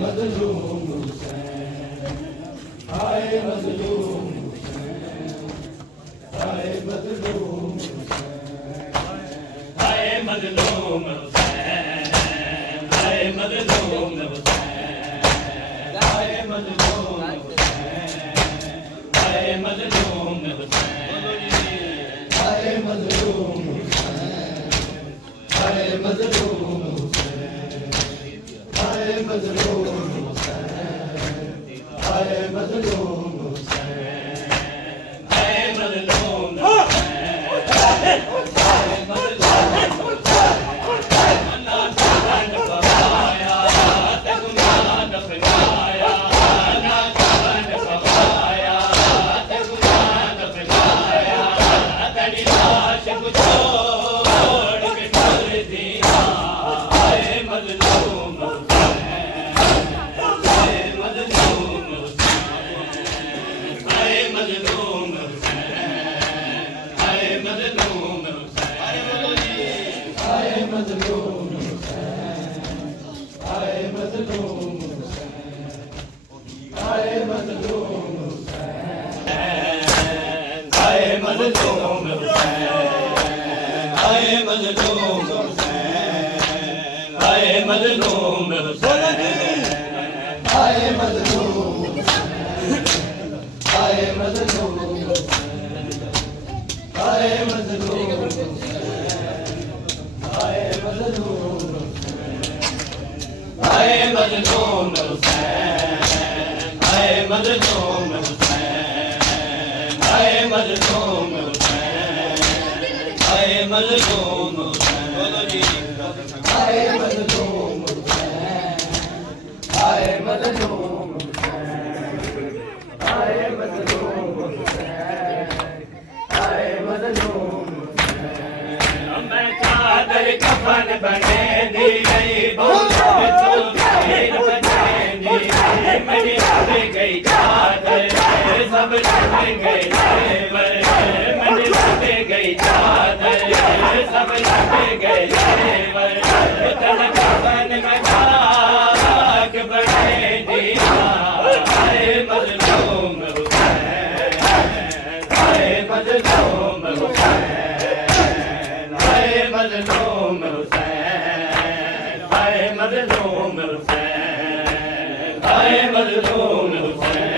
मजलूम हुसैन, हाय मजलूम हुसैन, हाय मजलूम हुसैन, हाय मजलूम हुसैन, हाय मजलूम हुसैन, हाय मजलूम हुसैन, हाय मजलूम हुसैन, हाय मजलूम हुसैन, हाय मजलूम हुसैन, हाय मजलूम हुसैन, हाय मजलूम हुसैन, हाय मजलूम कफन बने दी गई मेरी गई चादर सब गई मेरी गई चादर सब गए कफन में खाक बने दिया हाय मजलूम हुसैन, हाय मजलूम हुसैन, हाय मजलूम हुसैन, हाय मजलूम हुसैन, हाय मजलूम हुसैन, हाय मजलूम हुसैन,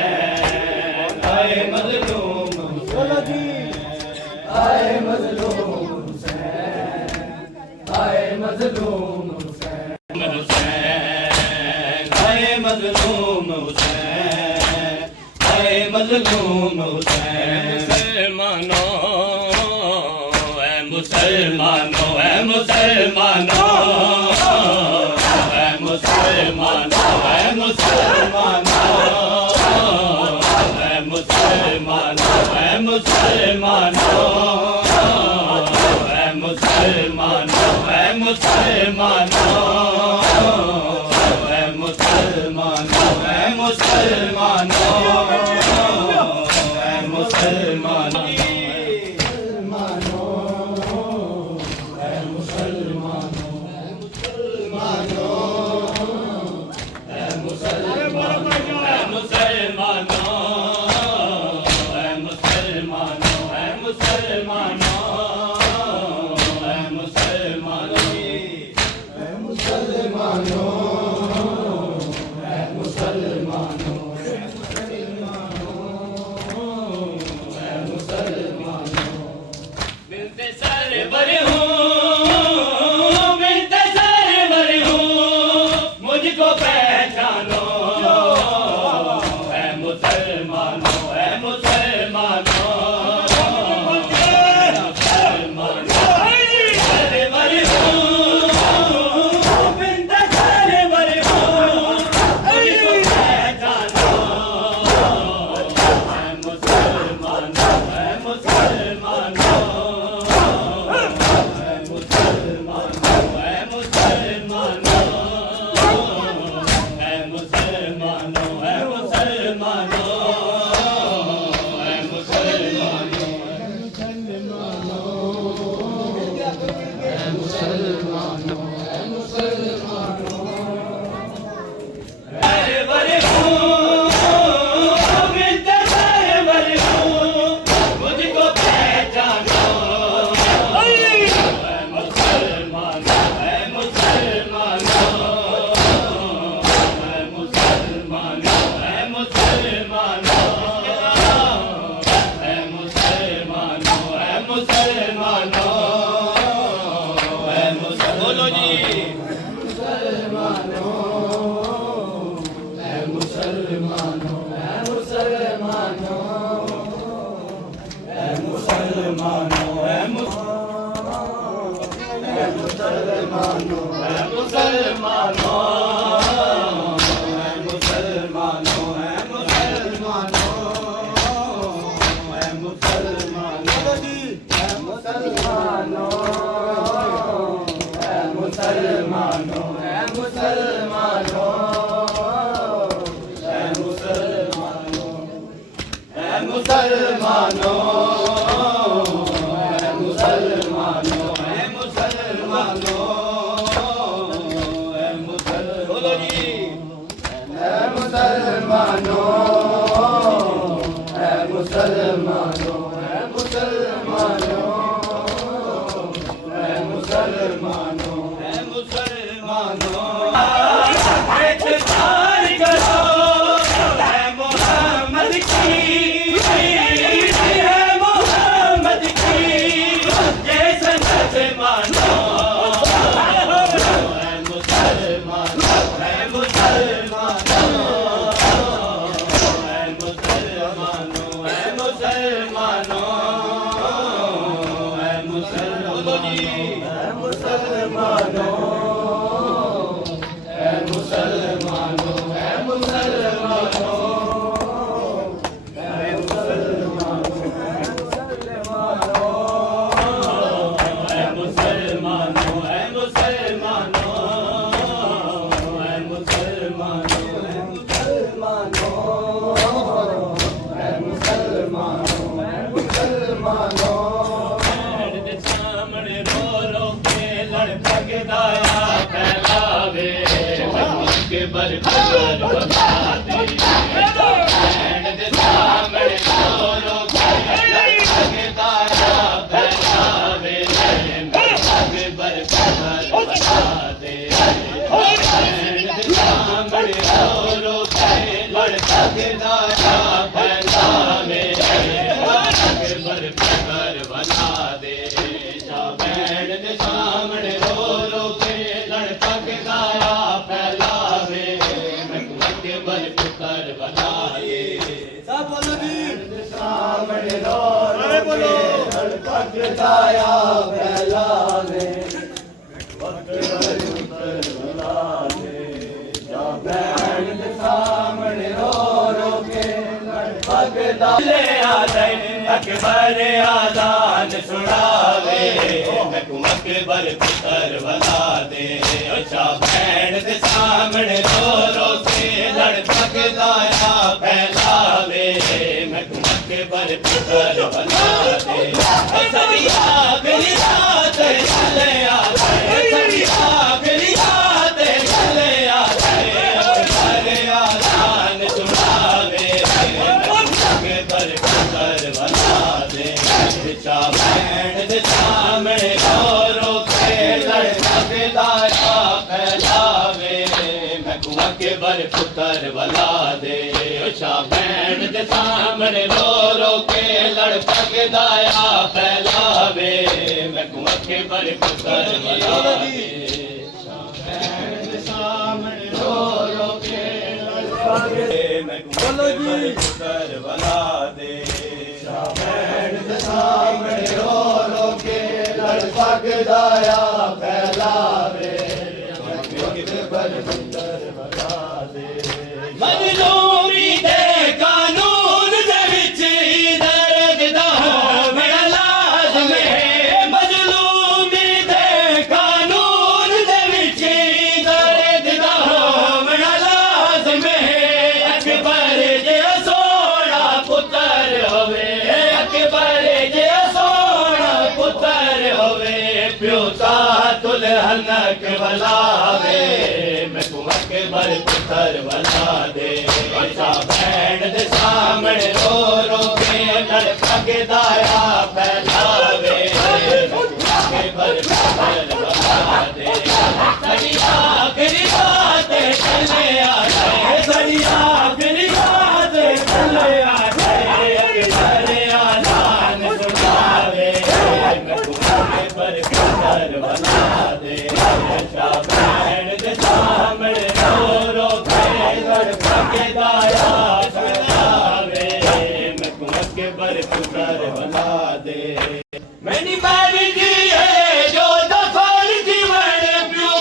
हाय मजलूम हुसैन, हाय मजलूम हुसैन, हाय मजलूम हुसैन, हाय मजलूम हुसैन। मुसलमानों ऐ मुसलमानों ऐ मुसलमानों ऐ मुसलमानों ऐ मुसलमानों ऐ मुसलमानों ऐ मुसलमानों ऐ मुसलमानों ऐ मुसलमानों ऐ मुसलमानों ऐ मुसलमानों मुसलमानों मुसलमानों है मुसलमानों है मुसलमानों है मुसलमानों है मुसलमानों है मुसलमानों है मुसलमानों है मुसलमानों है मुसलमानों है मुसलमानों है मुसलमानों है मुसलमानों है मुसलमानों है मुसलमानों है मुसलमानों है मुसलमानों है मुसलमानों इत्तेफाक करो है मोहम्मद की है मोहम्मद की ये सनत मानो है मुसलमानों है मुसलमानों है मुसलमानों है मुसलमानों है मुसलमानों है मुसलमानों है मुसलमानों है मुसलमानों है मुसलमानों है मुसलमानों है मुसलमानों है मुसलमानों है मुसलमानों है मुसलमानों है मुसलमानों सामने रो रो के लड़ पगदाया फैलावे के बरकत बता दे सामने रो रो के लड़ पगदाया फैलावे के बरकत बता दे सामने रो रो के लड़ पगदाया फैलावे के बरकत बता दे बैठ दे सामने रो रो के लड़का के दाया फैलावे महबूब के बल पुकार बना दे सब बोलो जी सामने रो रो के लड़का के दाया फैलावे वक्त बल पुकार बना दे बैठ दे सामने रो रो के लड़का के दाया अकबर आजान सुनावे अकबर पुत्र बना दे अच्छा बैठ दे सामने रो रो के लड़का के दाया फैलावे अकबर पुत्र बना दे सभी आखिरी रात चले आते सभी आखिरी रात चले आते अकबर आजान सुनावे अकबर पुत्र बना दे बैठ दे सामने रो रो के लड़का के दाया फैलावे महबूब के बल पुत्र बना दे बैठ दे सामने रो रो के लड़का के दाया फैलावे महबूब के बल पुत्र बना दे बैठ दे सामने रो रो के लड़का के महबूब के बल पुत्र बना दे बैठ दे सामने रो रो के लड़का के दाया फैलावे मजलूमी दे कानून दे विच दर्द दा बड़ा लाज़म है मजलूमी दे कानून दे विच दर्द दा बड़ा लाज़म है अकबर जे सोना पुत्र होवे अकबर जे सोना पुत्र होवे प्यो दुल्हन के बलावे महबूब के बल पुत्र बना दे बैठ दे सामने रो रो के लड़का के दाया फैलावे के बल पुत्र बना दे सड़ी आखिरी बात चले आते सड़ी आखिरी बात चले आते अकबर आजान सुनावे महबूब के बल पुत्र बना दे बैठ दे सामने रो रो के लड़का के दाया फैलावे महबूब के बल पुत्र बना दे मैंने बारी दी है जो दफन जीवन प्यो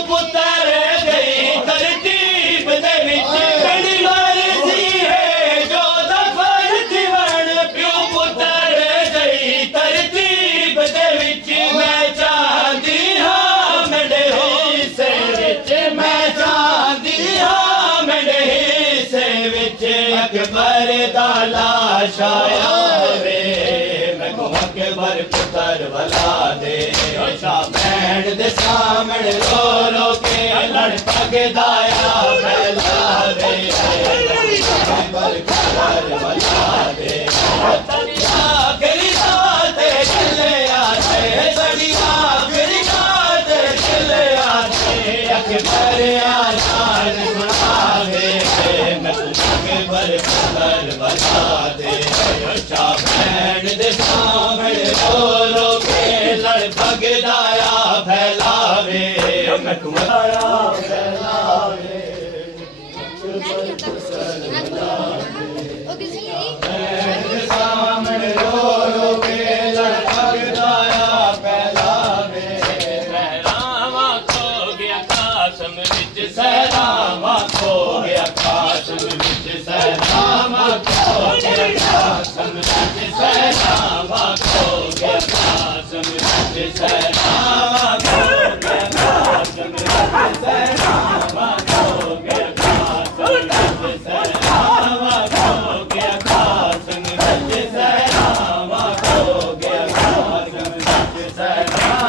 अकबर दा लाश आया वे मैनू अकबर पुत्र वला दे शाह भैन दे सामने रो रो के लड़ पगदाया फैला दे अकबर पुत्र वला दे तनिया करी ते चले आते तनिया करी ते चले आते अकबर आजान सुनावे अकबर पुत्र वला दे शाह भैन दे सामने रो रो के लड़ भगदाया फैलावे मखमलाया फैलावे सामने रो रो के लड़ भगदाया फैलावे सहरावा खो गया कासम विच सहरावा खो गया कासम विच सहरावा खो गया कासम विच सहरावा खो गया कासम विच सहरावा खो गया कासम विच सहरावा खो गया कासम विच सहरावा खो गया कासम विच सहरावा खो गया कासम विच सहरावा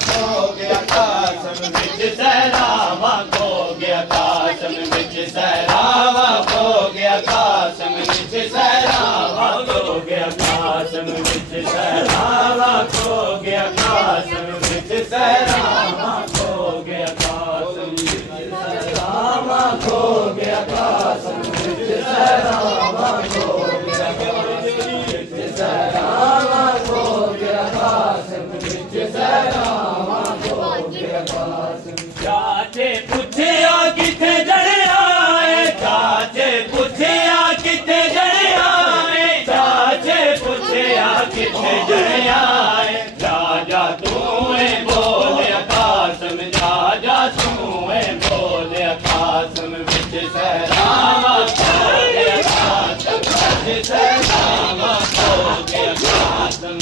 खो गया कासम विच सहरावा खो गया कासम विच सहरावा खो गया कासम विच सहरावा खो गया कासम विच सहरावा खो गया कासम विच सहरावा खो गया कासम विच सहरावा खो गया कासम विच सहरावा खो गया विच सहरावा खो गया कासम विच सहरावा खो गया कासम चाचे पुछया किथे जड़िया है चाचे पुछया किथे जड़िया है चाचे पुछया किथे जड़िया है राजा तू बोले कासम राजा तू बोले कासम विच सहरावा खो गया कासम विच सहरावा खो गया कासम